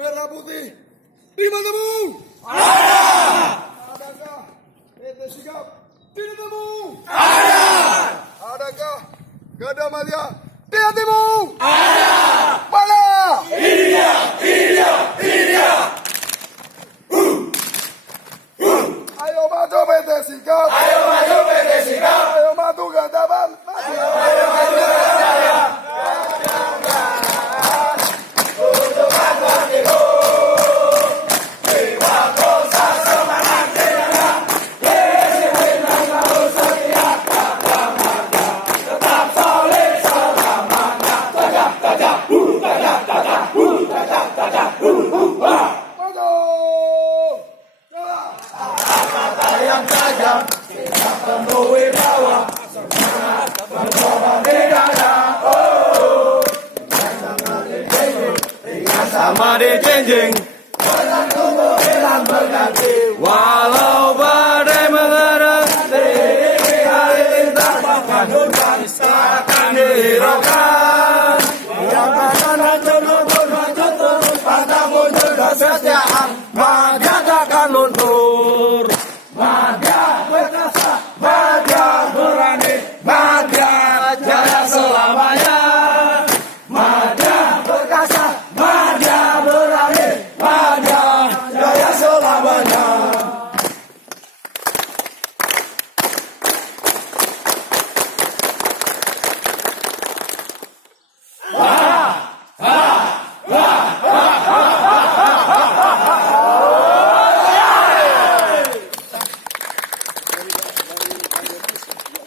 Merah putih, di mana temu? Adakah PT Sigap di temu? Adakah Gada Madya di hatimu? Mana? Ini dia. Ayo maju PT Sigap. Ayo maju Gada Madya. Yang tajam, kita penuhi bawa semangat mencoba di dada. Oh, sama di jenjing, dengan tumbuh hilang berganti. Wow.